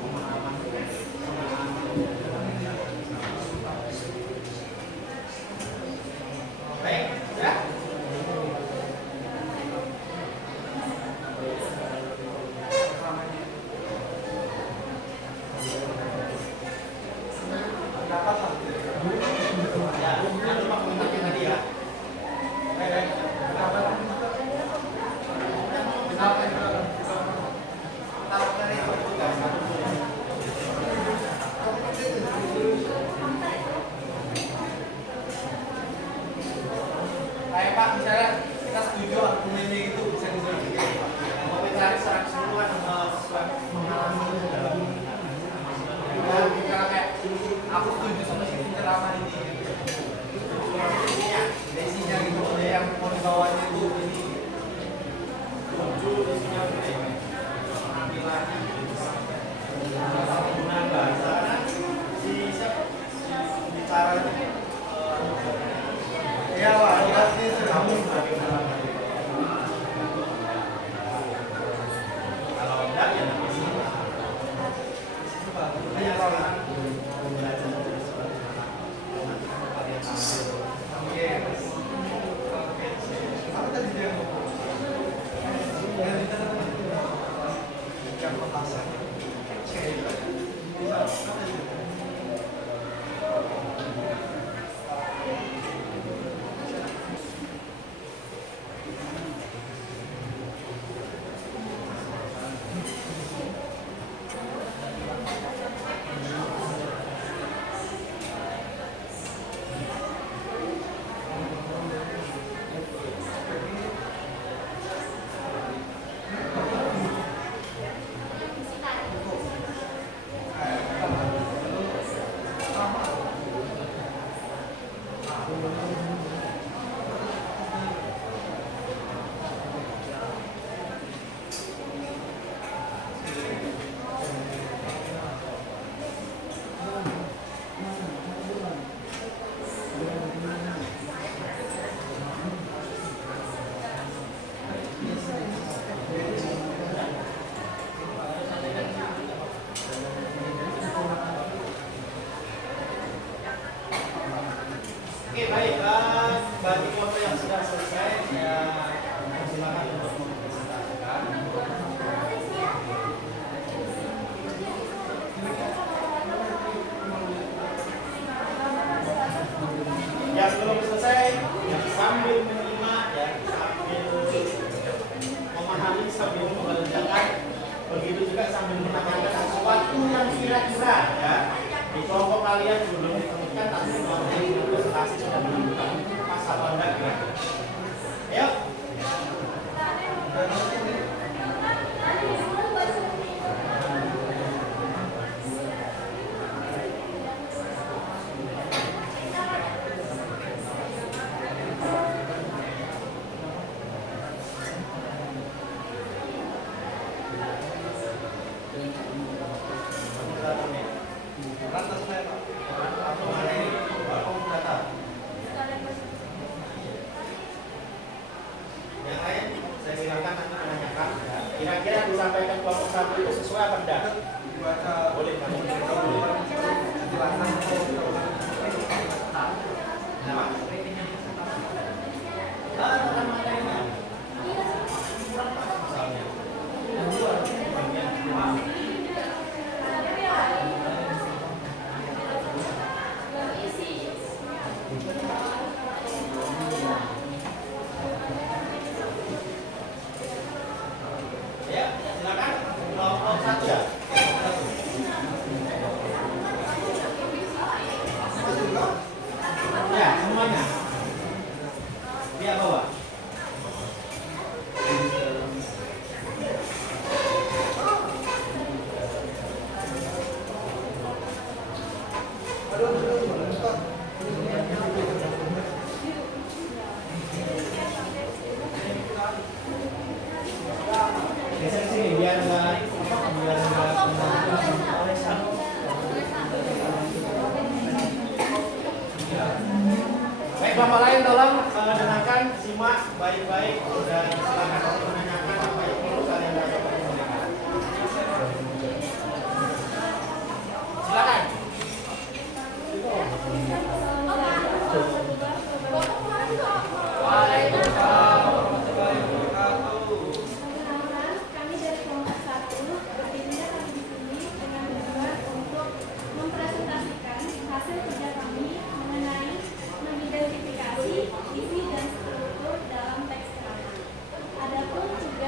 pemahaman baik ya. Kayak Pak, misalnya kita setuju argumennya itu bisa diselesaikan. Mau kita cari secara keseluruhan mengalami dalam misalnya kayak aku setuju sama si pencerahan ini. Desinya gitu, ada yang mau dibawanya itu ini muncul desinya penampilannya penggunaan bahasa si bicara ya Pak, pasti kamu sebagai kalau enggak ya nanti sih hanya sekarang belajar oke apa tadi dia ngomong yang petasan Oke, baik. Bagi kelompok yang sudah selesai, saya silakan untuk mempresentasikan. Yang belum selesai, sambil menyimak ya, sambil memahami, sambil mengerjakan. Begitu juga sambil menanyakan sesuatu yang kira-kira ya di kelompok kalian belum ditemukan, tapi melalui presentasi sudah menunjukkan pas apa enggak kira-kira. Ayo. Yang lain, saya silakan nanti menanyakan. Kira-kira disampaikan kelompok satu itu sesuai apa enggak? Boleh, Pak. Boleh. Kenapa? Tentang materinya. Kurang pas misalnya. Yang luar, bagian luar. Ya, silakan. Kelompok satu ya. Ya, semuanya. Dia bawa. Geser sini biar enggak Baik, Bapak lain tolong dengarkan, simak baik-baik dan silakan untuk menanyakan apa yang perlu kalian tanyakan kepada mereka. Silakan. Kami dari kelompok 1 berpindah di sini dengan tujuan untuk mempresentasikan hasil kerja kami mengenai mengidentifikasi isi dan struktur dalam teks ceramah. Adapun tugas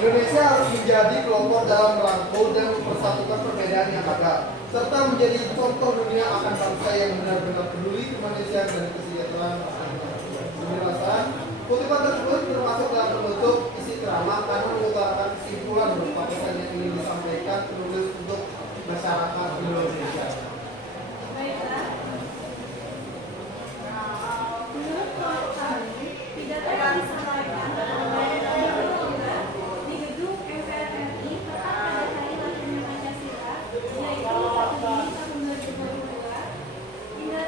Indonesia harus menjadi pelopor dalam merangkul dan mempersatukan perbedaan yang ada, serta menjadi contoh dunia akan bangsa yang benar-benar peduli kemanusiaan dan kesejahteraan masyarakat. Penjelasan kutipan tersebut termasuk dalam penutup isi ceramah karena mengutarakan kesimpulan berupa pesan yang ingin disampaikan penulis untuk masyarakat Indonesia. Baiklah. Menurut kelompok kami, pidato yang disampaikan di gedung MPR RI tepat pada hari lahirnya Pancasila, yaitu 1 Juni tahun 2022.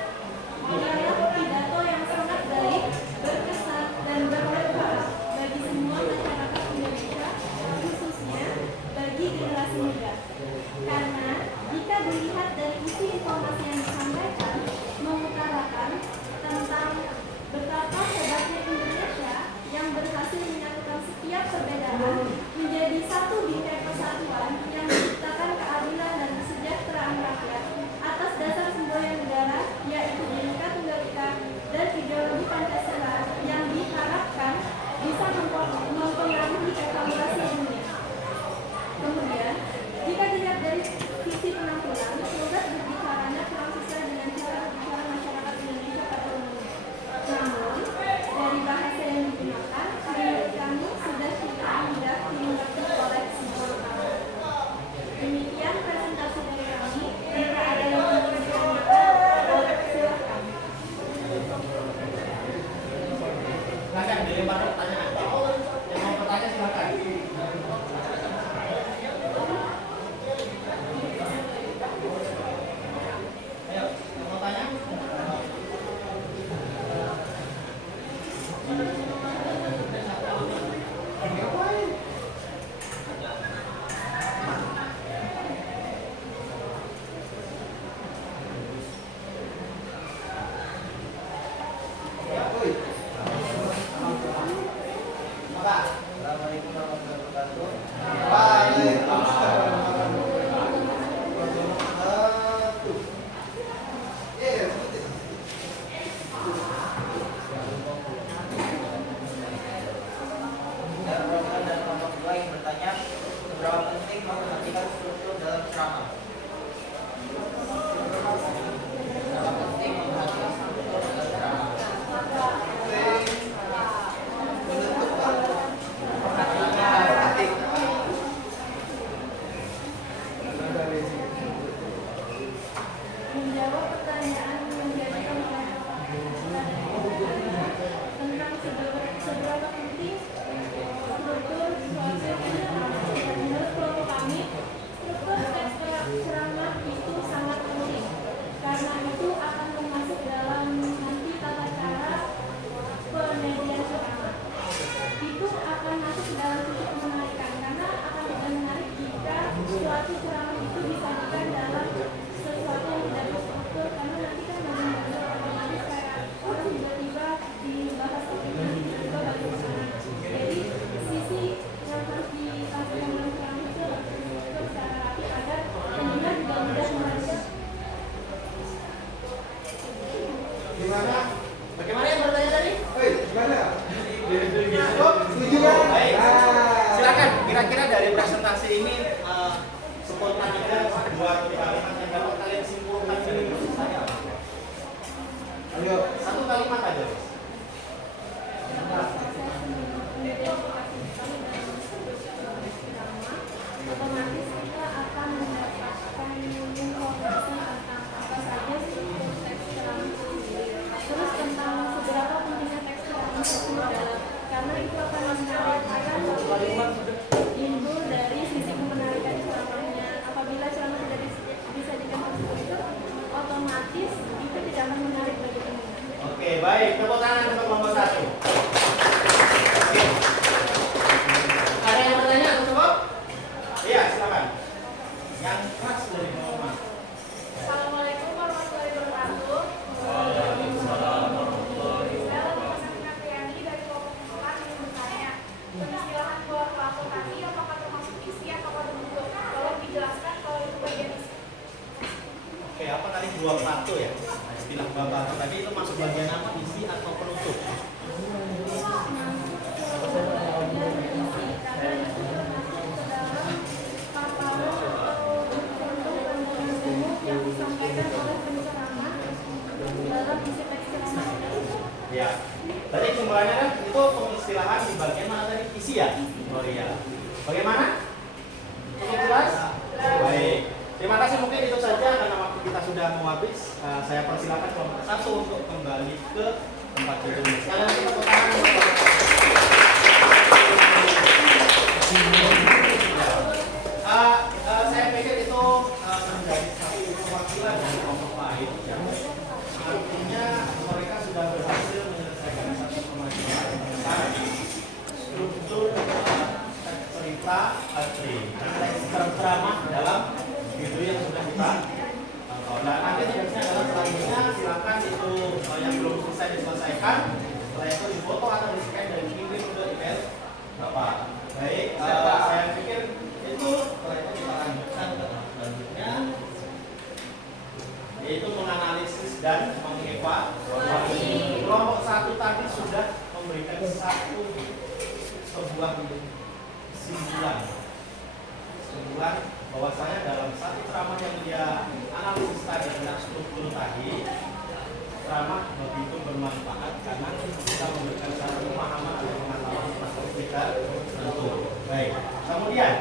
Adalah pidato yang sangat baik, berkesan, dan bermanfaat bagi semua masyarakat Indonesia, khususnya bagi generasi muda. Karena jika dilihat dari isi informasi yang disampaikan, mengutarakan tentang betapa hebatnya Indonesia yang berhasil menyatukan setiap perbedaan menjadi satu bingkai persatuan yang menciptakan keadilan dan kesejahteraan rakyat atas dasar semboyan negara, yaitu Bhinneka Tunggal Ika dan ideologi Pancasila yang diharapkan bisa mempengaruhi evaluasi dunia. Kemudian, jika dilihat dari sisi penampilan, logat berbicaranya kurang sesuai dengan cara berbicara masyarakat Indonesia pada umumnya. Namun, dari bahasa yang digunakan, menurut kami sudah cukup mudah dimengerti oleh semua orang. Demikian presentasi dari kami. Jika ada yang ingin ditanyakan, silakan. Silakan dilempar pertanyaan. Yang mau bertanya silakan. Ayo, yang mau tanya? Assalamualaikum warahmatullahi wabarakatuh. Waalaikumsalam warahmatullahi wabarakatuh. Dan Rokan dan kelompok 2 yang bertanya, seberapa penting memperhatikan struktur dalam ceramah? Seberapa penting memperhatikan struktur dalam ceramah? Menjawab pertanyaan menjadikan oleh tentang seberapa penting struktur suatu menurut kelompok kami, struktur teks ceramah itu sangat penting karena itu akan masuk dalam nanti tata cara penyajian ceramah. Itu akan masuk dalam sisi kemenarikan karena akan lebih menarik jika suatu ceramah itu disajikan dalam sesuatu yang tidak terstruktur, karena nanti kan benar-benar otomatis kayak orang tiba-tiba dibahas topiknya tiba-tiba balik ke sana. Jadi sisi yang harus ditampilkan dalam ceramah itu harus terstruktur secara rapi agar pendengar juga mudah membaca. Gimana? Bagaimana yang bertanya tadi? Gimana? Setuju ya? Baik. Silakan. Kira-kira dari presentasi ini spontan aja 2 kalimat yang dapat kalian simpulkan dari proses saya. Ayo, 1 kalimat aja. Otomatis kita akan mendapatkan informasi tentang apa saja struktur teks ceramah itu sendiri. Terus tentang seberapa pentingnya teks ceramah itu karena itu akan menarikkan timbul dari sisi kemenarikan ceramahnya. Apabila ceramah tidak disajikan seperti itu, otomatis itu tidak akan menarik bagi pendengar. Oke, baik. Tepuk tangan untuk kelompok 1. Oke. Ada yang bertanya atau jawab? Iya, silakan. Yang keras dari Muhammad. Assalamualaikum warahmatullahi wabarakatuh. Saya Latifa Priani dari kelompok 4 yang bertanya, pengistilahan buah pelaku tadi apakah termasuk isi atau bentuk? Tolong dijelaskan kalau itu bagian isi. Oke, apa tadi 2 platu ya? Istilah bapak tadi itu masuk bagian apa? Isi atau penutup? Masuk ke bagian isi karena itu bagian mana tadi? Isi ya? Oh iya. Bagaimana? Cukup jelas? Baik. Terima kasih, mungkin itu saja karena waktu kita sudah mau habis. Saya persilakan kelompok 1 untuk kembali ke tempat duduk. Sekalian kita tepuk tangan. Saya pikir itu menjadi satu perwakilan dari kelompok lain. Ya. Artinya mereka sudah berhasil menyelesaikan satu permasalahan besar. Struktur cerita teks ceramah dalam video yang sudah kita tonton. Nah, nanti tugasnya adalah selanjutnya silakan itu yang belum selesai diselesaikan. Setelah itu difoto atau di-scan dan dikirim ke email Bapak. Baik, saya pikir itu setelah itu kita lanjutkan ke tahap selanjutnya, yaitu menganalisis dan mengevaluasi. Kelompok 1 tadi sudah memberikan sebuah kesimpulan bahwasanya dalam satu ceramah yang dia analisis tadi tentang struktur tadi, ceramah begitu bermanfaat karena bisa memberikan satu pemahaman atau pengetahuan tentang kita tentu. Baik. Kemudian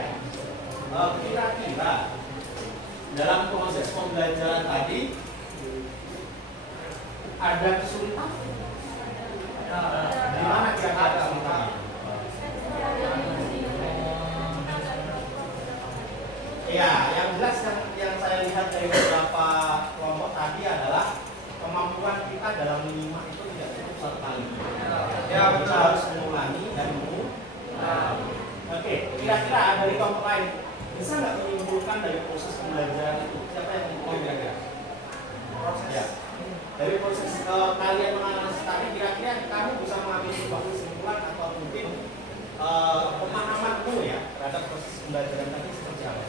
kira-kira dalam proses pembelajaran tadi ada kesulitan? Di mana kira-kira kesulitan? Ya, yang jelas yang saya lihat dari beberapa kelompok tadi adalah kemampuan kita dalam menyimak itu tidak cukup satu kali. Ya, kita harus mengulangi dan Oke, kira-kira dari kelompok lain bisa nggak menyimpulkan dari proses pembelajaran itu? Siapa yang menyimpulkan kira-kira? Proses. Ya. Dari proses kalian menganalisis tadi, kira-kira kamu bisa mengambil sebuah kesimpulan atau mungkin pemahamanmu ya terhadap proses pembelajaran tadi seperti apa?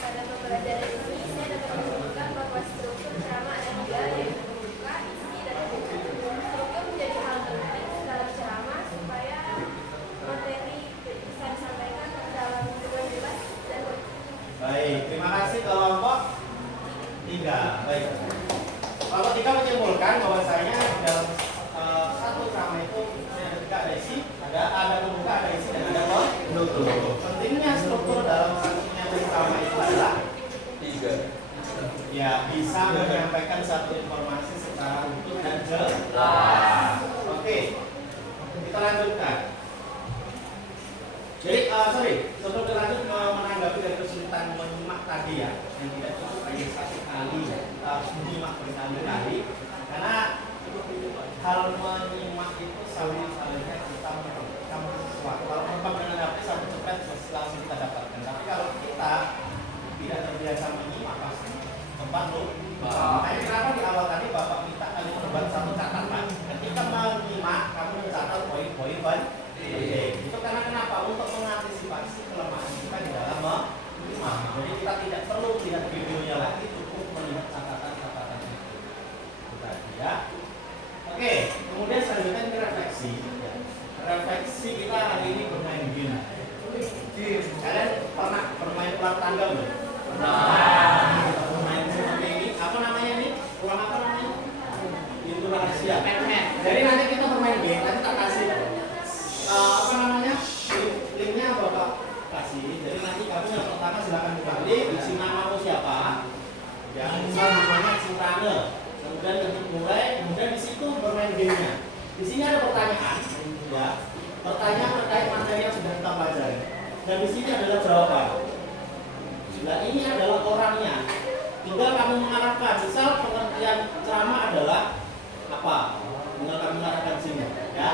Pada pembelajaran ini saya dapat menunjukkan bahwa struktur ceramah ada 3, yaitu pembuka, isi, dan buku. Struktur menjadi hal penting dalam ceramah supaya materi bisa disampaikan dalam dengan jelas dan baik. Terima kasih kelompok 3. Baik. Kelompok 3 menyimpulkan bahwasanya dalam satu ceramah itu ada isi, ada pembuka, ada isi, dan ada penutup. Pentingnya struktur dalam satu ceramah itu adalah 3. Ya, bisa menyampaikan satu informasi secara utuh dan jelas. Oke, kita lanjutkan. Jadi, sebelum lanjut menanggapi dari kesulitan menyimak tadi ya, yang tidak cukup hanya satu kali, harus menyimak berkali-kali, karena hal menyimak itu salahnya kita merekam sesuatu. Kalau merekam dengan HP satu cepet langsung kita dapatkan. Tapi kalau kita tidak terbiasa menyimak pasti tempat lupa. Nah, kenapa di awal tadi Bapak minta kalian membuat satu catatan. Ketika menyimak, kamu mencatat poin-poin penting. Itu karena kenapa? Untuk mengantisipasi kelemahan kita di dalam menyimak. Jadi kita tidak perlu lihat videonya lagi, cukup melihat catatan-catatan itu. Itu tadi ya. Oke, kemudian selanjutnya ini refleksi. Refleksi kita hari ini bermain game. Kalian pernah bermain ular tangga belum? Pernah. Bermain seperti ini. Apa namanya ini? Ulang apa namanya? Itu rahasia. Jadi nanti kita bermain game. Nanti tak kasih apa namanya? Linknya Bapak kasih. Jadi nanti kamu yang pertama silakan buka link. Isi namamu siapa? Yang namanya Cintane. Kemudian ketik mulai. Kemudian di situ bermain gamenya. Di sini ada pertanyaan. Ya. Pertanyaan terkait materi yang sudah kita pelajari. Dan di sini adalah jawaban. Nah, ini adalah orangnya. Tinggal kamu mengarahkan. Misal pengertian ceramah adalah apa? Tinggal kamu mengarahkan sini. Ya.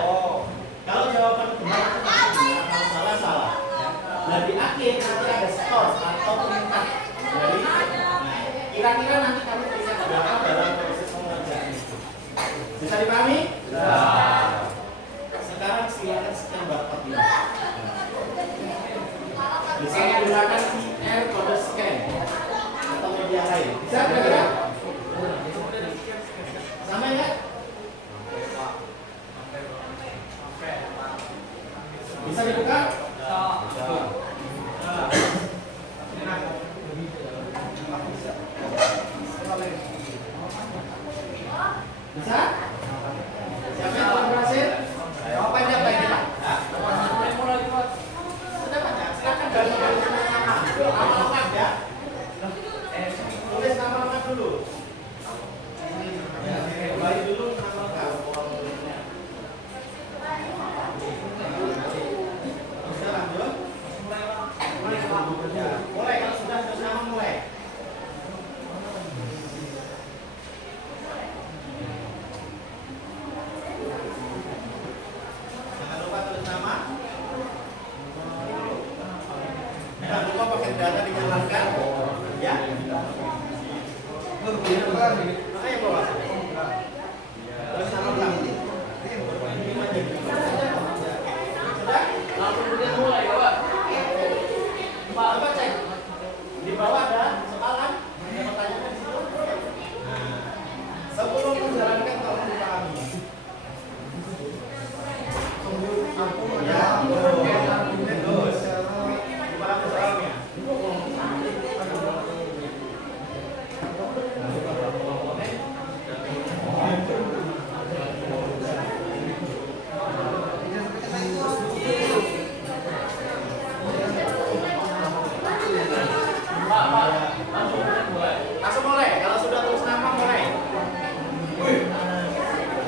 Kalau jawaban benar itu benar, kalau salah salah. Nah, di akhir nanti ada skor atau peringkat dari. Nah, kira-kira nanti kamu bisa berapa dalam proses pengerjaan itu? Bisa dipahami? Ya. Sekarang silakan scan barcode ini. Bisa menggunakan QR kode scan atau media lain. Bisa kira-kira? Sama ya? Bisa dibuka? Bisa? Siapa yang telah berhasil? Jawabannya apa ini Pak? dana dinyalakan, ya. Makanya bawa. Terus sama kamu. Sudah? Langsung udah mulai, Pak. Coba cek. Di bawah ada soalan. Ada pertanyaan di situ. Nah, sebelum menjalankan tolong dipahami. Ya, terus. Dipahami soalnya. Langsung mulai. Kalau sudah tulis nama mulai.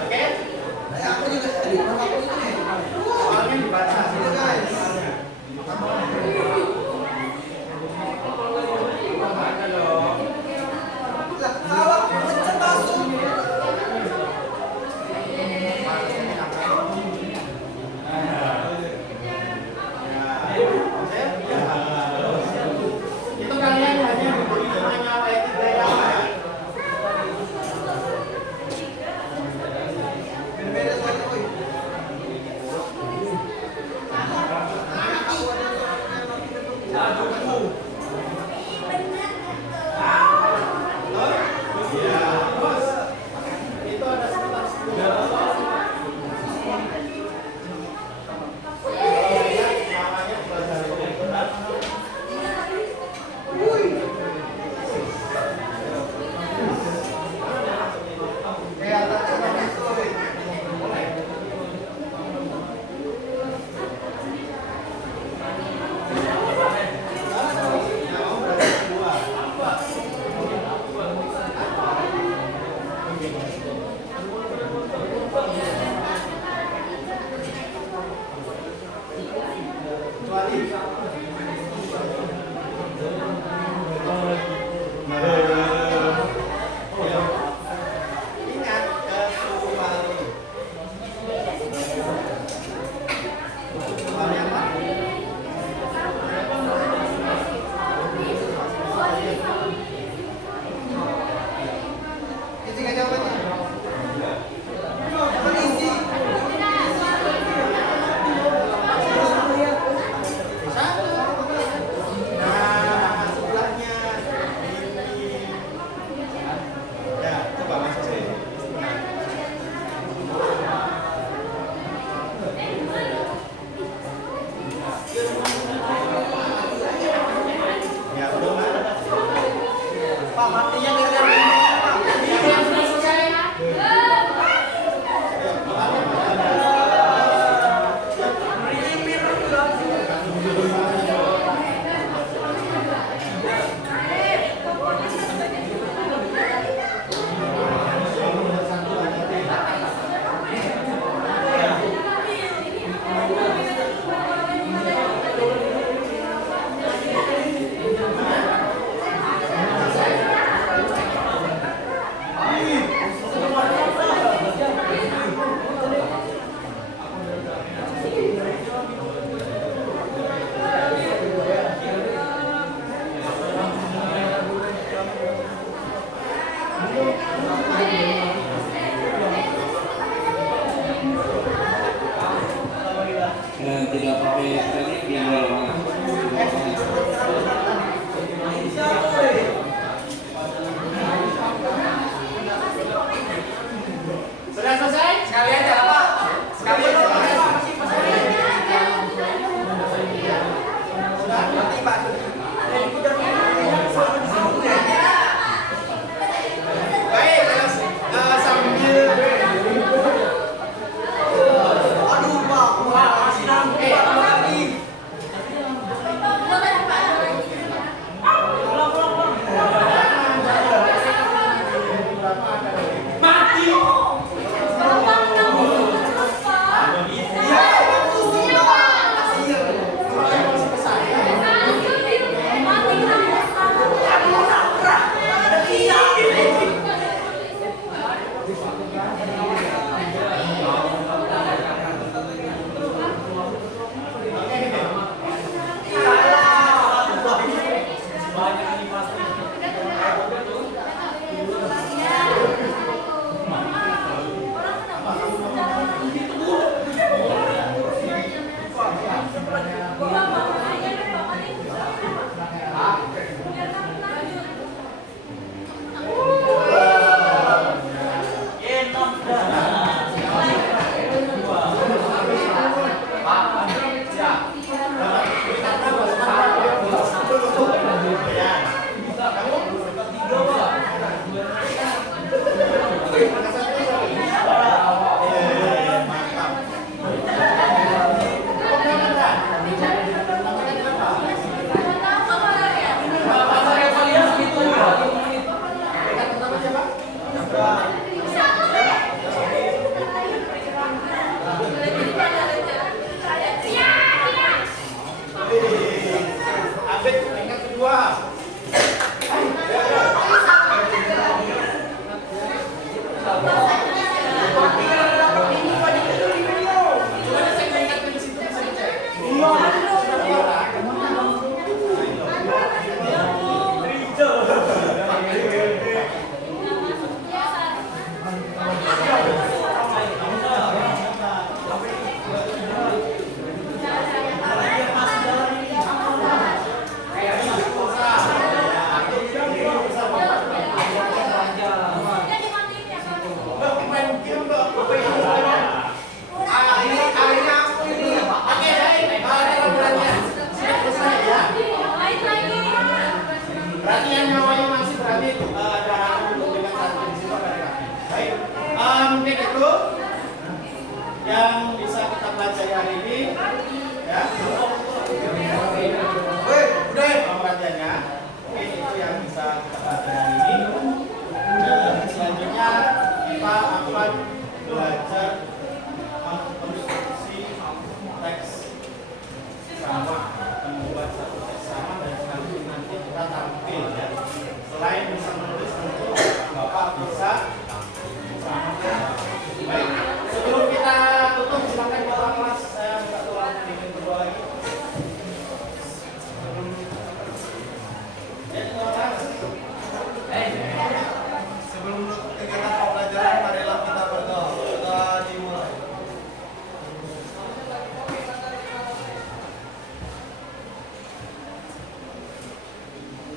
Oke? Soalnya dibaca. Guys. Baca dong. Salah, pecah masuk. Itu kalian hanya diberi namanya P3 ya. Berbeda soalnya, woi. Ya, bos. Itu ada sekitar 10 namanya belajar benar. Kayak tak coba itu, woi. Ingat kecuali. Kecuali apa? Isi nggak jawabannya? Apa isi? Nah, sebelahnya ini. Ya, coba masuk sini. Ya, belum ada. Pak, matinya gara-gara ini. Yang sudah selesai. Tidak pakai teknik yang lawangan. Sudah selesai? Sekali aja, Pak. Sekali aja. Sudah, nanti Pak. Baik, sambil Aduh, Pak. Lagi. mati.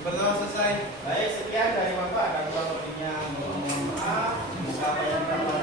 Pertama selesai. Baik, sekian dari Bapak dan kurang lebihnya mohon maaf. Siapa yang dapat